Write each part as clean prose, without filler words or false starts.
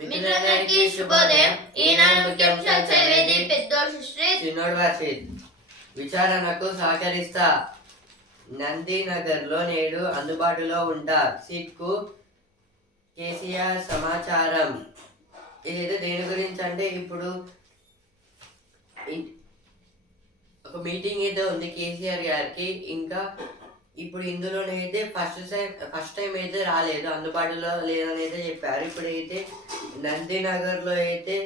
మిత్రులందరికీ శుభోదయం. ఈనాడు ముఖ్యాంశాలు చదివేది పెద్దోడు సుశ్రీత్, చిన్నోడు వర్షిత్. విచారణకు సహకరిస్తా. నందినగర్లో నేడు అందుబాటులో ఉంటా. సిట్కు కేసీఆర్ సమాచారం. ఇదైతే దేని గురించి అంటే, ఇప్పుడు ఒక మీటింగ్ అయితే ఉంది కేసీఆర్ గారికి. ఇంకా ఇప్పుడు ఇందులోనైతే ఫస్ట్ టైం అయితే రాలేదు, అందుబాటులో లేదని అయితే చెప్పారు. ఇప్పుడైతే నందినగర్లో అయితే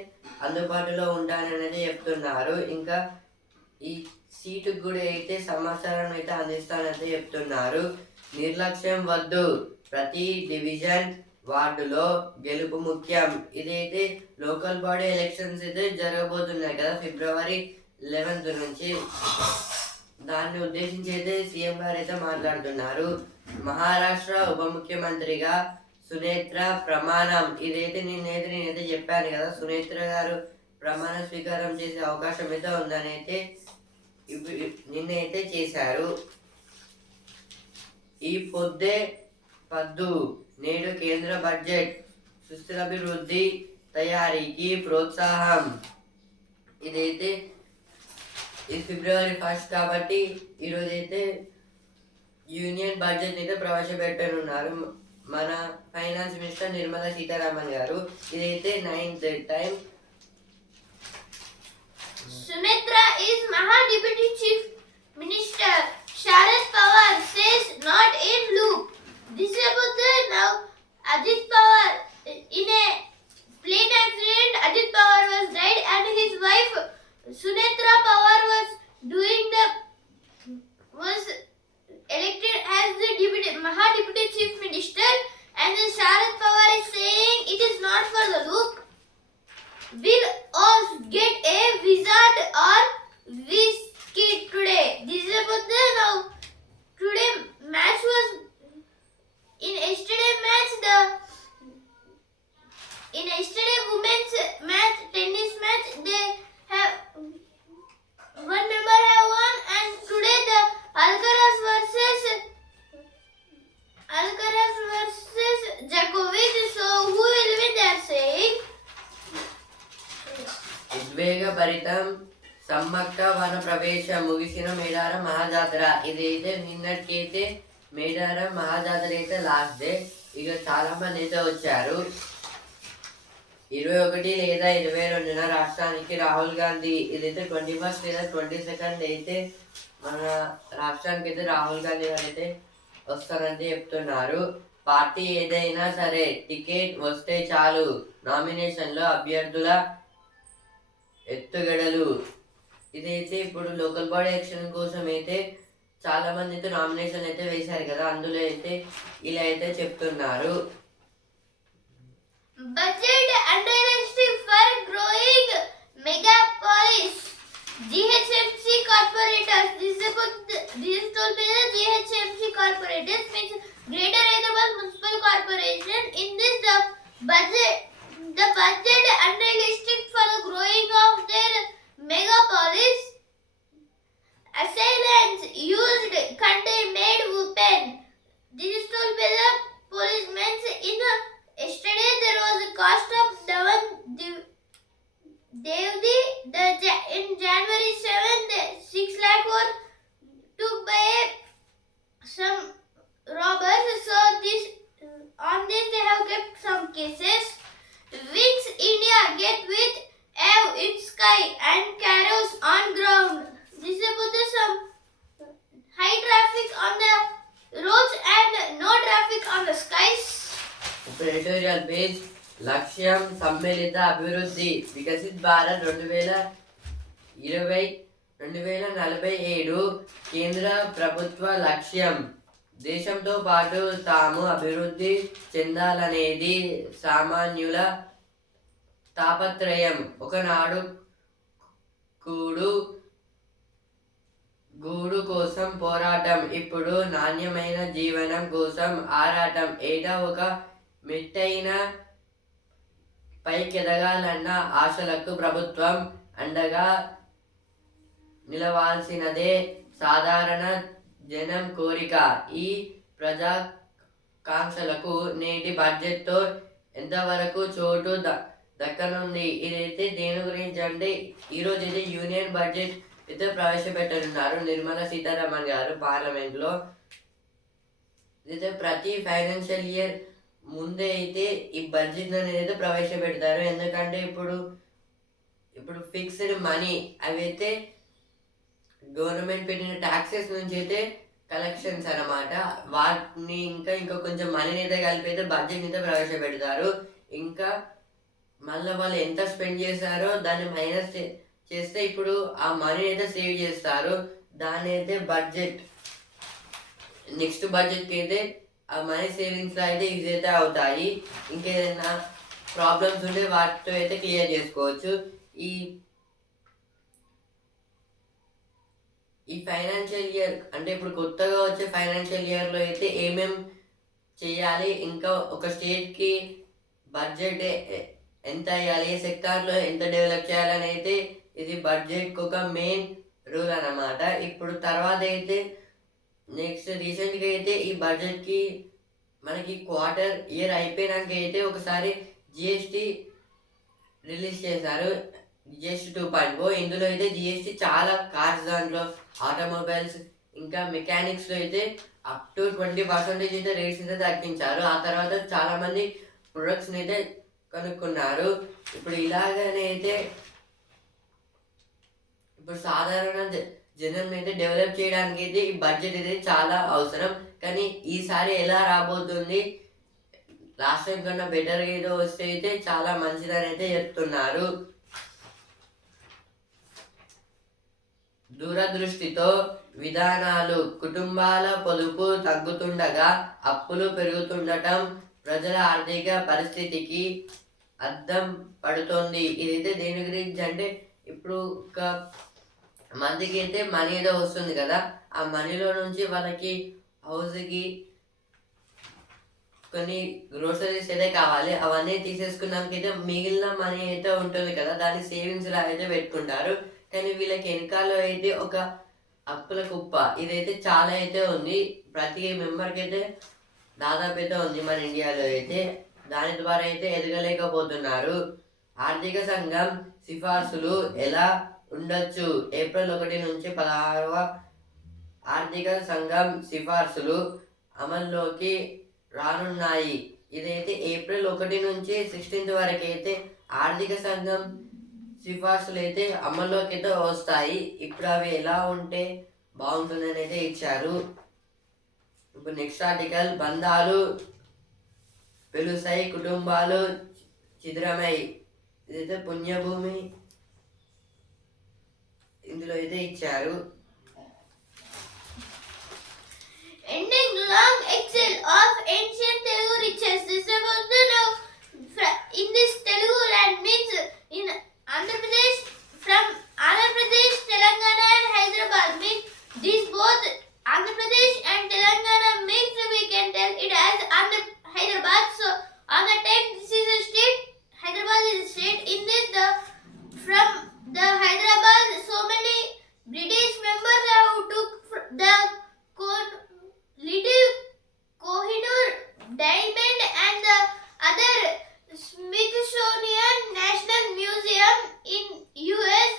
అందుబాటులో ఉంటానని అయితే చెప్తున్నారు. ఇంకా ఈ సీటుకు కూడా అయితే సమాచారం అయితే అందిస్తానైతే చెప్తున్నారు. నిర్లక్ష్యం వద్దు, ప్రతి డివిజన్ వార్డులో గెలుపు ముఖ్యం. ఇదైతే లోకల్ బాడీ ఎలక్షన్స్ అయితే జరగబోతున్నాయి కదా February 11th నుంచి. దాన్ని ఉద్దేశించి అయితే సీఎం గారు అయితే మాట్లాడుతున్నారు. మహారాష్ట్ర ఉప ముఖ్యమంత్రిగా సునేత్ర ప్రమాణం. ఇదైతే నేనైతే చెప్పాను కదా, సునేత్ర గారు ప్రమాణ స్వీకారం చేసే అవకాశం అయితే ఉందని అయితే నిన్నైతే చేశారు. ఈ పొద్దే పద్దు, నేడు కేంద్ర బడ్జెట్ సుస్థిరాభివృద్ధి తయారీకి ప్రోత్సాహం. ఇదైతే ఇది February 1st కాబట్టి ఈరోజు అయితే యూనియన్ బడ్జెట్ అయితే ప్రవేశపెట్టనున్నారు మన ఫైనాన్స్ మినిస్టర్ నిర్మలా సీతారామన్ గారు. ఇదైతే 9th time. Sunetra is Maha Deputy Chief Minister. Sharad Pawar says not in loop. This is about the now Ajit Pawar. In a plane accident, Ajit Pawar was died and his wife Sunetra Pawar was elected as the Maha Deputy Chief Minister, and then Sharad Pawar is saying it is not for the look. Will Oz get a wizard or Wizkid today? This is about the now. Today match was in yesterday match in yesterday women's match, tennis match, they have one member have won, and today the Alcaraz versus Djokovic. So who will win? They are saying. ఉద్వేగభరితం సమ్మక్క వన ప్రవేశం ముగిసిన మేడారం మహాజాతర. ఇదైతే నిన్నటికైతే మేడారం మహాజాతర అయితే last day. ఇక చాలా మంది అయితే వచ్చారు. 21 లేదా 22న రాష్ట్రానికి రాహుల్ గాంధీ. ఇదైతే 21st లేదా 22nd అయితే మన రాష్ట్రానికి అయితే రాహుల్ గాంధీ గారు అయితే వస్తారని చెప్తున్నారు. పార్టీ ఏదైనా సరే టికెట్ వస్తే చాలు, నామినేషన్లో అభ్యర్థుల ఎత్తుగడలు. ఇదైతే ఇప్పుడు లోకల్ బాడీ ఎలక్షన్ కోసం అయితే చాలా మంది అయితే నామినేషన్ అయితే వేశారు కదా, అందులో అయితే ఇలా అయితే చెప్తున్నారు. Budget unrealistic for growing megapolis. GHMC corporators. This is told by the GHMC corporators, means Greater Hyderabad Municipal Corporation. In this the budget unrealistic for the growing of their megapolis. Assailants used contained weapon. This is told by the policemen. Yesterday there was a cost of Dhawan Devdi. In January 7th, 6 lakh were took by some robbers. So on this they have kept some cases. Wings India get with air in sky and carros on ground. This is about some high traffic on the roads and no traffic on the skies. Editorial page. లక్ష్యం సమ్మిళిత అభివృద్ధి, వికసిత్ భారత్ 2047 కేంద్ర ప్రభుత్వ లక్ష్యం. దేశంతో పాటు తాము అభివృద్ధి చెందాలనేది సామాన్యుల తాపత్రయం. ఒకనాడు గూడు కోసం పోరాటం, ఇప్పుడు నాణ్యమైన జీవనం కోసం ఆరాటం. ఏటా ఒక మెట్టైన పైకెదగాలన్న ఆశలకు ప్రభుత్వం అండగా నిలవాల్సినదే సాధారణ జనం కోరిక. ఈ ప్రజాకాంక్షలకు నేటి బడ్జెట్తో ఎంతవరకు చోటు దక్కనుంది. ఇదైతే దేని గురించి అంటే ఈరోజు అయితే యూనియన్ బడ్జెట్ అయితే ప్రవేశపెట్టనున్నారు నిర్మలా సీతారామన్ గారు పార్లమెంట్లో. ఇదైతే ప్రతి ఫైనాన్షియల్ ఇయర్ ముందే అయితే ఈ బడ్జెట్ అనేది అయితే ప్రవేశపెడతారు. ఎందుకంటే ఇప్పుడు ఫిక్స్డ్ మనీ అవి అయితే గవర్నమెంట్ పెట్టిన ట్యాక్సెస్ నుంచి అయితే కలెక్షన్స్ అన్నమాట. వాటిని ఇంకా కొంచెం మనీని అయితే కలిపి అయితే బడ్జెట్ అయితే ప్రవేశపెడతారు. ఇంకా మళ్ళీ వాళ్ళు ఎంత స్పెండ్ చేశారో దాన్ని మైనస్ చేస్తే ఇప్పుడు ఆ మనీ అయితే సేవ్ చేస్తారు. దాన్ని అయితే బడ్జెట్ నెక్స్ట్ బడ్జెట్కి అయితే ఆ మనీ సేవింగ్స్లో అయితే యూజ్ అయితే అవుతాయి. ఇంకేదైనా ప్రాబ్లమ్స్ ఉంటే వాటితో అయితే క్లియర్ చేసుకోవచ్చు. ఈ ఫైనాన్షియల్ ఇయర్ అంటే ఇప్పుడు కొత్తగా వచ్చే ఫైనాన్షియల్ ఇయర్లో అయితే ఏమేం చేయాలి, ఇంకా ఒక స్టేట్కి బడ్జెట్ ఎంత వేయాలి, ఏ సెక్టార్లో ఎంత డెవలప్ చేయాలని అయితే ఇది బడ్జెట్కి ఒక మెయిన్ రూల్ అన్నమాట. ఇప్పుడు తర్వాత అయితే నెక్స్ట్ రీసెంట్గా అయితే ఈ బడ్జెట్కి మనకి క్వార్టర్ ఇయర్ అయిపోయినాక అయితే ఒకసారి జిఎస్టీ రిలీజ్ చేశారు, జిఎస్టీ 2.0. ఇందులో అయితే జిఎస్టీ చాలా కార్స్ దాంట్లో ఆటోమొబైల్స్ ఇంకా మెకానిక్స్లో అయితే అప్ టు 20% అయితే రేట్స్ అయితే తగ్గించారు. ఆ తర్వాత చాలామంది ప్రొడక్ట్స్ని అయితే కనుక్కున్నారు. ఇప్పుడు ఇలాగనే అయితే ఇప్పుడు సాధారణ జనాన్ని అయితే డెవలప్ చేయడానికి అయితే ఈ బడ్జెట్ అయితే చాలా అవసరం. కానీ ఈసారి ఎలా రాబోతుంది, లాస్ట్ టైం కన్నా బెటర్గా ఏదో వస్తే అయితే చాలా మంచిదని అయితే చెప్తున్నారు. దూరదృష్టితో విధానాలు కుటుంబాల పొదుపు తగ్గుతుండగా అప్పులు పెరుగుతుండటం ప్రజల ఆర్థిక పరిస్థితికి అద్దం పడుతోంది. ఇదైతే దేని గురించి అంటే ఇప్పుడు ఒక మందికి అయితే మనీ ఏదో వస్తుంది కదా, ఆ మనీలో నుంచి వాళ్ళకి హౌస్కి కొన్ని గ్రోసరీస్ అయితే కావాలి, అవన్నీ తీసేసుకున్నాకైతే మిగిలిన మనీ అయితే ఉంటుంది కదా, దాన్ని సేవింగ్స్లో అయితే పెట్టుకుంటారు. కానీ వీళ్ళకి వెనకాల అయితే ఒక అప్పుల కుప్ప ఇదైతే చాలా అయితే ఉంది. ప్రతి మెంబర్కి అయితే దాదాపు అయితే ఉంది మన ఇండియాలో అయితే. దాని ద్వారా అయితే ఎదగలేకపోతున్నారు. ఆర్థిక సంఘం సిఫార్సులు ఎలా ఉండొచ్చు. ఏప్రిల్ 1 నుంచి 16వ ఆర్థిక సంఘం సిఫార్సులు అమల్లోకి రానున్నాయి. ఇదైతే ఏప్రిల్ 1 నుంచి 16th వరకు అయితే ఆర్థిక సంఘం సిఫార్సులు అయితే అమల్లోకి అయితే వస్తాయి. ఇప్పుడు అవి ఎలా ఉంటే బాగుంటుందని అయితే ఇచ్చారు. ఇప్పుడు నెక్స్ట్ ఆర్టికల్, బంధాలు పెలుసై కుటుంబాలు చిద్రమై, ఇదైతే పుణ్యభూమి ఇందులో అయితే ఇచ్చారు. Ending long exile of ancient Telugu riches. This about the now in this Telugu land means in Andhra Pradesh, from Andhra Pradesh, Telangana and Hyderabad means these both Andhra Pradesh and Telangana mixed, we can tell it as Hyderabad. So on the time this is a state, Hyderabad is a state. In this from the Hyderabad, so many British members who took the little Kohinoor diamond and the other Smithsonian National Museum in US.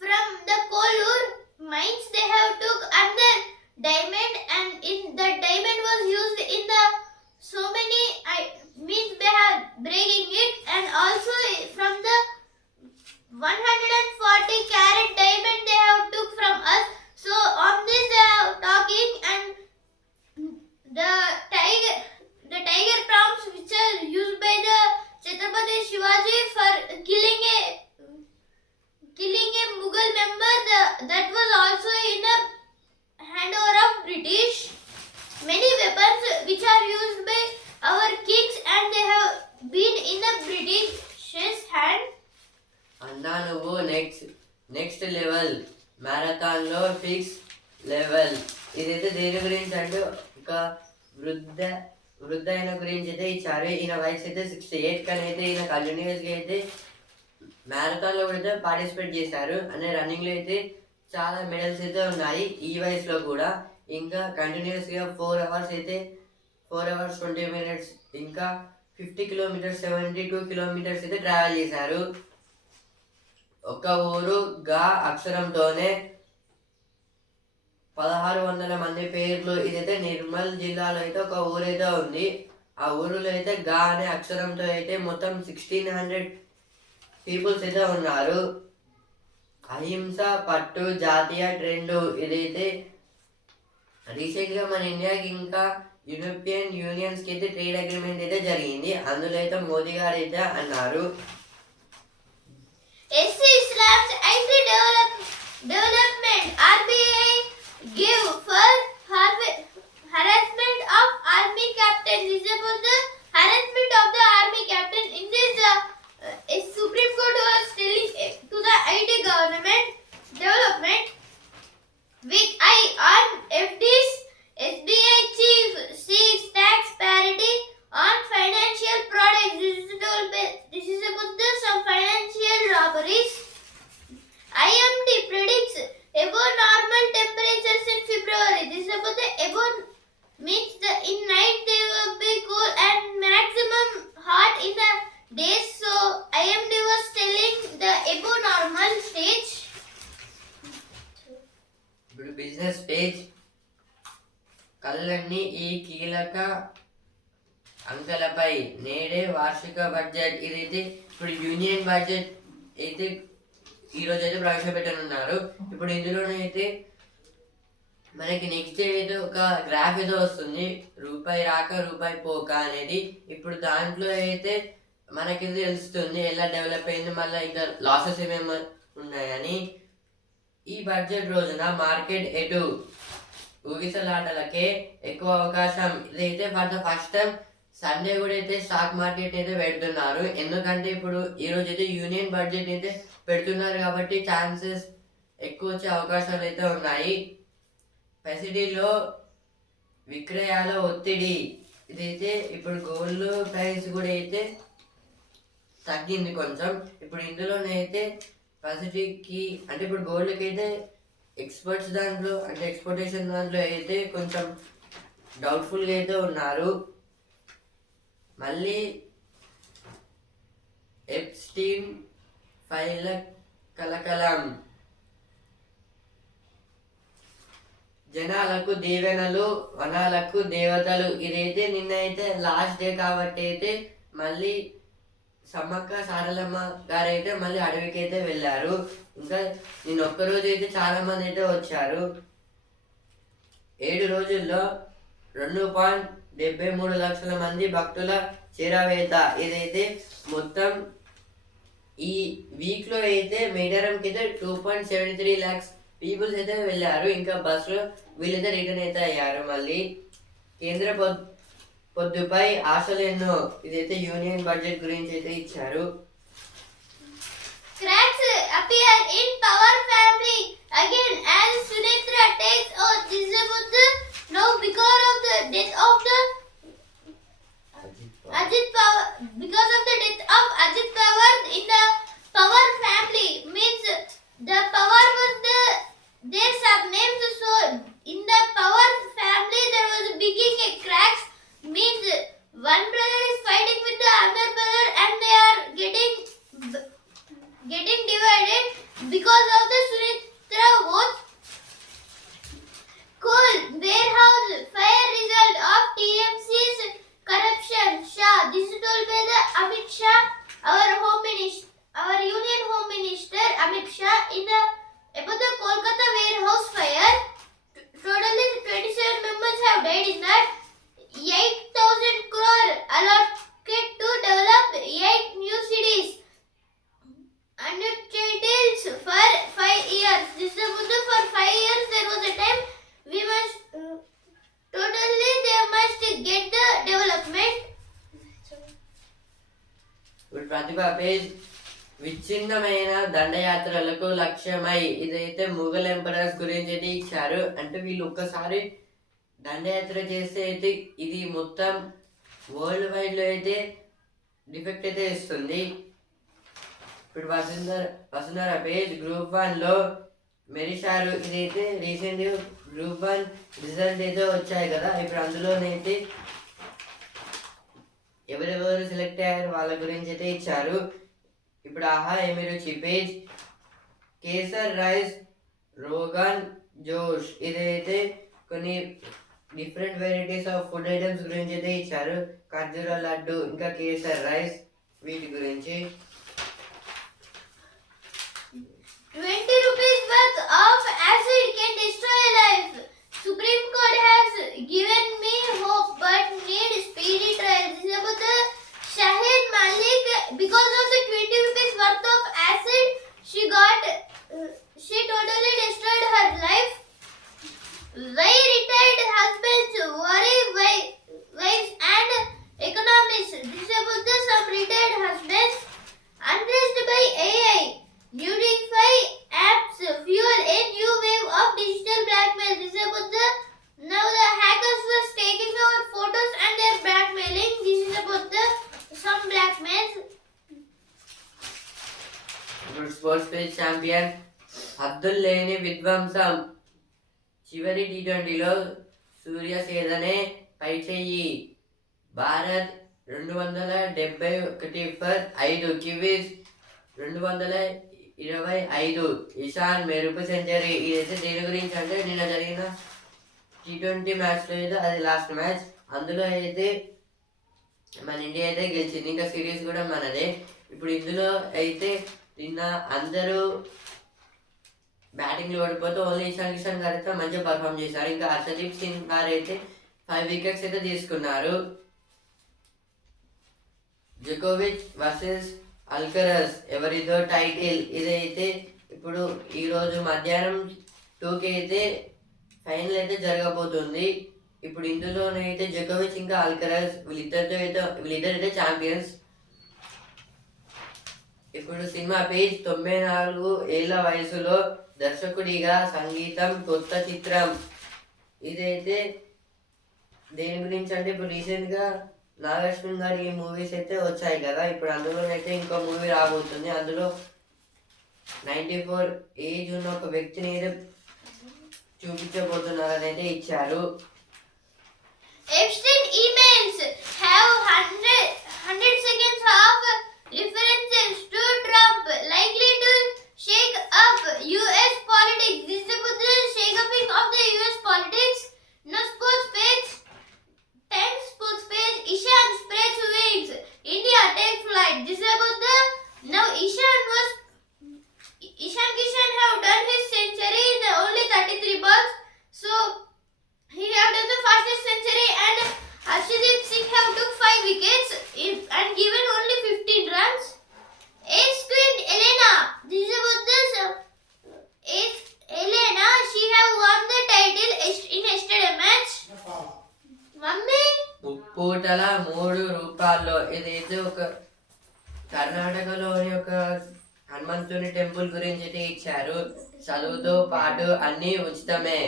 From the Kollur mines they have took another diamond, and in the diamond was used in the so many means they have breaking it, and also from the 140 carat diamond they have took from us. So on this they are talking, and the tiger prompts which are used by the Chhatrapati Shivaji for killing a Mughal member, that was also in a handover of British. Many weapons which are used by our kings, and they have been in the British's hand. అన్నా నువ్వు next level మ్యారథాన్లో fix level. ఇదైతే దేని గురించి అంటే ఒక వృద్ధ అయిన గురించి అయితే ఇచ్చారు. ఈయన వయసు అయితే 68, కానీ అయితే ఈయన కంటిన్యూస్గా అయితే మ్యారథాన్లో కూడా అయితే పార్టిసిపేట్ చేశారు. అనే రన్నింగ్లో అయితే చాలా మెడల్స్ అయితే ఉన్నాయి ఈ వయసులో కూడా. ఇంకా కంటిన్యూస్గా 4 hours 20 minutes ఇంకా 50 కిలోమీటర్స్ 72 కిలోమీటర్స్ అయితే ట్రావెల్ చేశారు. ఒక ఊరు గా అక్షరంతోనే 1600 మంది పేర్లు. ఇదైతే నిర్మల్ జిల్లాలో అయితే ఒక ఊరైతే ఉంది. ఆ ఊరిలో అయితే గా అనే అక్షరంతో అయితే మొత్తం 1600 పీపుల్స్ అయితే ఉన్నారు. అహింస పట్టు జాతీయ ట్రెండ్. ఇదైతే రీసెంట్గా మన ఇండియాకి ఇంకా యూరోపియన్ యూనియన్స్కి అయితే ట్రేడ్ అగ్రిమెంట్ అయితే జరిగింది. అందులో అయితే మోదీ గారు అయితే అన్నారు, SC slams anti-development. RBI give for harassment of army captain. This is about the harassment of the army captain. In this, Supreme Court was telling to the IT government development with eye on FDs. SBI chief seeks tax parity on financial products. This is about the some financial robberies. IMD predicts above normal temperatures in February. This is about the above means the in night they will be cool and maximum hot in the days. So IMD was telling the above normal stage. ఇప్పుడు business page కళ్ళన్నీ ఈ కీలక అంకెలపై. నేడే వార్షిక budget. ఇదైతే ఇప్పుడు union budget అయితే ఈరోజు అయితే ప్రవేశపెట్టనున్నారు. ఇప్పుడు ఇందులోనైతే మనకి నెక్స్ట్ అయితే ఒక గ్రాఫ్ ఏదో వస్తుంది, రూపాయి రాక రూపాయి పోక అనేది. ఇప్పుడు దాంట్లో అయితే మనకి తెలుస్తుంది ఎలా డెవలప్ అయింది, మళ్ళీ ఇంకా లాసెస్ ఏమేమి ఉన్నాయని. ఈ బడ్జెట్ రోజున మార్కెట్ ఎటు ఊగిసలాటలకే ఎక్కువ అవకాశం. ఇదైతే for the first time Sunday కూడా అయితే స్టాక్ మార్కెట్ అయితే పెడుతున్నారు. ఎందుకంటే ఇప్పుడు ఈరోజు అయితే యూనియన్ బడ్జెట్ అయితే పెడుతున్నారు కాబట్టి ఛాన్సెస్ ఎక్కువ వచ్చే అవకాశాలు అయితే ఉన్నాయి. పెసిడీలో విక్రయాల ఒత్తిడి. ఇదైతే ఇప్పుడు గోల్డ్ ప్రైస్ కూడా అయితే తగ్గింది కొంచెం. ఇప్పుడు ఇందులోనైతే పెసిడీకి అంటే ఇప్పుడు గోల్డ్కి అయితే ఎక్స్పర్ట్స్ దాంట్లో అంటే ఎక్స్పోర్టేషన్ దాంట్లో అయితే కొంచెం డౌట్ఫుల్గా అయితే ఉన్నారు. మళ్ళీ ఎప్స్టీన్ ఫైల్ కలకలం. జనాలకు దీవెనలు వనాలకు దేవతలు. ఇదైతే నిన్న అయితే లాస్ట్ డే కాబట్టి అయితే మళ్ళీ సమ్మక్క సారలమ్మ గారు అయితే మళ్ళీ అడవికి అయితే వెళ్ళారు. ఇంకా నిన్న ఒక్కరోజు అయితే చాలా మంది అయితే వచ్చారు. 7 రోజుల్లో 2.73 లక్షల మంది భక్తుల చేరవేత. ఇదైతే మొత్తం ఈ వీక్ లో అయితే మేడారంకి అయితే 2.73 lakhs పీపుల్స్ అయితే వెళ్ళారు. ఇంకా బస్సులో వీళ్ళైతే రిటర్న్ అయితే అయ్యారు. మళ్ళీ కేంద్ర పొద్దుపై ఆశలు ఎన్నో. ఇదైతే యూనియన్ బడ్జెట్ గురించి అయితే ఇచ్చారు. Cracks appear in Power family again as Sunitra takes oath. This is about the now because of the death of the Ajit Pawar. Because of the death of Ajit Pawar in the Power family means the Pawar was their subnames. So in the Pawar family there was beginning a cracks means one brother is fighting with the other brother and they are getting divided because of the Sunitra vote. Coal warehouse fire result of TMC's corruption. Shah. This is told by the Amit Shah, our Union Home Minister Amit Shah in the about the Kolkata warehouse fire. Totally 27 members have died in that. 8,000 crore allotted to develop 8 new cities. And titles for 5 years. This is for 5 years there was a time we must totally they must get the development. ఇప్పుడు ప్రతిభ page విచ్ఛిన్నమైన దండయాత్రలకు లక్ష్యమై. ఇదైతే Mughal emperors గురించి అయితే ఇచ్చారు. అంటే వీళ్ళు ఒక్కసారి దండయాత్ర చేస్తే అయితే ఇది మొత్తం వరల్డ్ వైడ్ లో అయితే డిఫెక్ట్ అయితే ఇస్తుంది. ఇప్పుడు వసుంధర పేజ్ గ్రూప్ 1 లో మెరిశారు. ఇదైతే రీసెంట్ గ్రూప్ 1 రిజల్ట్ అయితే వచ్చాయి కదా. ఇప్పుడు అందులోనైతే ఎవరెవరు సెలెక్ట్ అయ్యారు వాళ్ళ గురించి అయితే ఇచ్చారు. ఇప్పుడు ఆహా ఏమి రుచి పేజ్ కేసర్ రైస్ రోగన్ జోష్ ఇదైతే కొన్ని different varieties of food items గురించి అయితే ఇచ్చారు. ఖర్జూర లడ్డు ఇంకా కేసర్ రైస్ వీటి గురించి. 20 rupees worth of acid can destroy a life. Supreme Court has given me hope but need speedy trial. This is about the Shahid Malik. Because of the 20 rupees worth of acid, she totally destroyed her life. Why retired husbands worry wives and economists. This is about the some retired husbands undressed by AI. Nudify apps fuel a new wave of digital blackmail. This is about the now the hackers were taking our photos and they're blackmailing. This is about the some blackmails. ఇప్పుడు sports page champion హద్దులు లేని విధ్వంసం చివరి T20లో సూర్య సేదనే పై చెయ్యి. Bharat 271 for 5 Kiwis 225. Ishan మెరుపు century. ఇదైతే దేని గురించి అంటే నిన్న జరిగిన T20 మ్యాచ్లో అయితే అది లాస్ట్ మ్యాచ్. అందులో అయితే మన ఇండియా అయితే గెలిచింది. ఇంకా సిరీస్ కూడా మనదే. ఇప్పుడు ఇందులో అయితే నిన్న అందరూ బ్యాటింగ్లో ఓడిపోతే ఓన్లీ ఇషాన్ కిషన్ గారు అయితే మంచిగా పర్ఫామ్ చేశారు. ఇంకా హర్షదీప్ సింగ్ గారు అయితే 5 వికెట్స్ అయితే తీసుకున్నారు. జోకోవిచ్ వర్సెస్ అల్కరస్ ఎవరిదో టైటిల్. ఇదైతే ఇప్పుడు ఈరోజు మధ్యాహ్నం 2కి అయితే ఫైనల్ అయితే జరగబోతుంది. ఇప్పుడు ఇందులోనైతే జోకోవిచ్ ఇంకా అల్కరస్ వీళ్ళిద్దరైతే ఛాంపియన్స్. ఇప్పుడు సినిమా పేజ్ 94 ఏళ్ల వయసులో దర్శకుడిగా సంగీతం కొత్త చిత్రం. ఇదైతే దేని గురించి అంటే ఇప్పుడు రీసెంట్గా నాగార్జున గారి మూవీస్ అయితే వచ్చాయి కదా. ఇప్పుడు అందులోనైతే ఇంకో మూవీ రాబోతుంది. అందులో 94 ఏజ్ ఉన్న ఒక వ్యక్తిని అయితే చూపించబోతున్నారని అయితే ఇచ్చారు. Epstein emails have 100 seconds of references to Trump, likely to shake up US politics. This is about the shake upping of the US politics. Now sports page, 10 sports page, Ishan spreads wings, India take flight. This is about the, now Ishan Kishan have done his century in the only 33 balls. So he have done the fastest century and Arshdeep Singh have took 5 wickets and given only 15 runs. Ace Queen Elena, this is about this Ace Elena, she have won the title in yesterday match. Mummy? ముప్పూటల 3 రూపాయల్లో. ఇదైతే ఒక కర్ణాటకలోని ఒక హనుమంతుని temple గురించి అయితే ఇచ్చారు. చదువుతో పాటు అన్నీ ఉచితమే.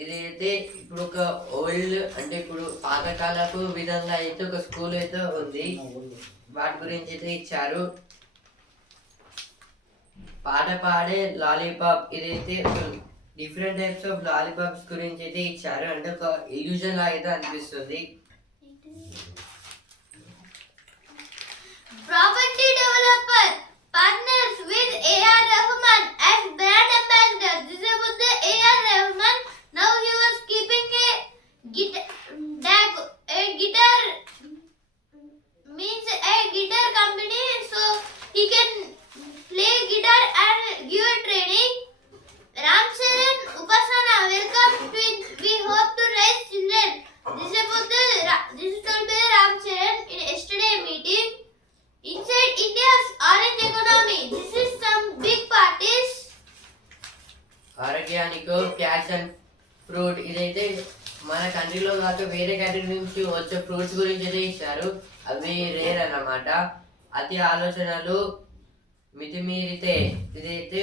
ఇదైతే ఇప్పుడు ఒక ఓల్డ్ అంటే ఇప్పుడు పాతకాలపు విధంగా అయితే ఒక స్కూల్ అయితే ఉంది. వాటి గురించి అయితే ఇచ్చారు. పాట పాడే లాలీపాప్. ఇదైతే డిఫరెంట్ టైప్స్ ఆఫ్ లాలీపాప్స్ గురించి అయితే ఇచ్చారు. అంటే ఒక ఇల్యూజన్ లాగా అయితే అనిపిస్తుంది. Property developer partners with A.R. Rahman as brand ambassador. This is about the A.R. Rahman. Now he was keeping a guitar means a guitar company, so he can play guitar and give a training. Ram Charan Upasana, welcome twins. We hope to raise children. This is about this is told by Ram Charan in yesterday meeting. Inside India's orange economy, this is some big parties. Organic passion fruit. ఇదైతే మన కంట్రీలో కాక వేరే country నుంచి వచ్చే fruits గురించి అయితే ఇచ్చారు. అవి రేర్ అన్నమాట. అతి ఆలోచనలు మితిమీరితే. ఇదైతే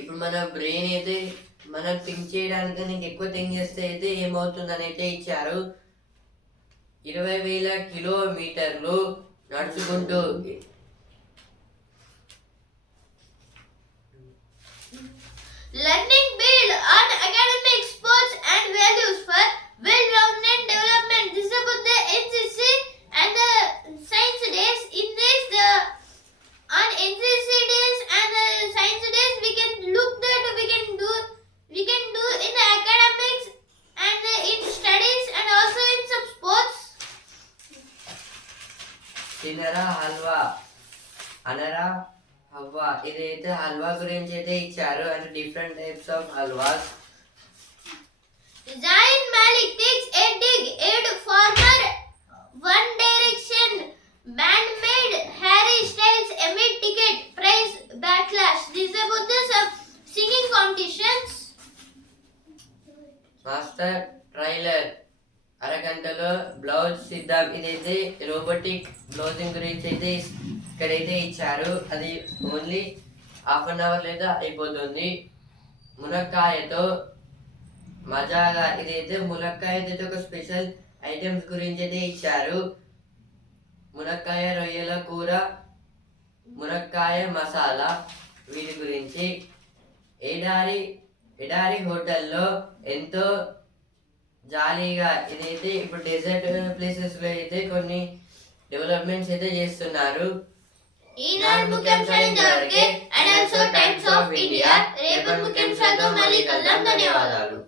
ఇప్పుడు మన బ్రెయిన్ అయితే మనం థింక్ చేయడానికి నీకు ఎక్కువ థింక్ చేస్తే అయితే ఏమవుతుందని అయితే ఇచ్చారు. 20,000 కిలోమీటర్లు నడుచుకుంటూ Learning build on academic, sports and values for well-rounded development. This is about the NCC and the science days. In this, on NCC days and the science days, we can look that we can do in the academics and in studies and also in some sports. తినరా హల్వా అనరా హవ్వా. ఇదైతే హల్వా గురించి అయితే ఇచ్చారు and different types of halwas. Zayn Malik takes a dig at former One Direction bandmate Harry Styles amid ticket price backlash. This is about the singing competitions. Master trailer అరగంటలో blouse సిద్ధం. ఇదైతే robotic బ్లౌజింగ్ గురించి అయితే ఇక్కడైతే ఇచ్చారు. అది ఓన్లీ హాఫ్ అన్ అవర్ లేదా అయిపోతుంది. మునక్కాయతో మజాగా. ఇదైతే మునక్కాయతో ఒక స్పెషల్ ఐటమ్స్ గురించి అయితే ఇచ్చారు. మునక్కాయ రొయ్యల కూర, మునక్కాయ మసాలా, వీటి గురించి. ఎడారి హోటల్లో ఎంతో జాలీగా. ఇదైతే ఇప్పుడు డెజర్ట్ ప్లేసెస్లో అయితే కొన్ని డెవలప్మెంట్స్ అయితే చేస్తున్నారు. ఈనాడు ముఖ్యాంశాలు ఇంతవరకే. And also times of India. రేపు ముఖ్యాంశాలతో మళ్ళీ కలుద్దాం. ధన్యవాదాలు.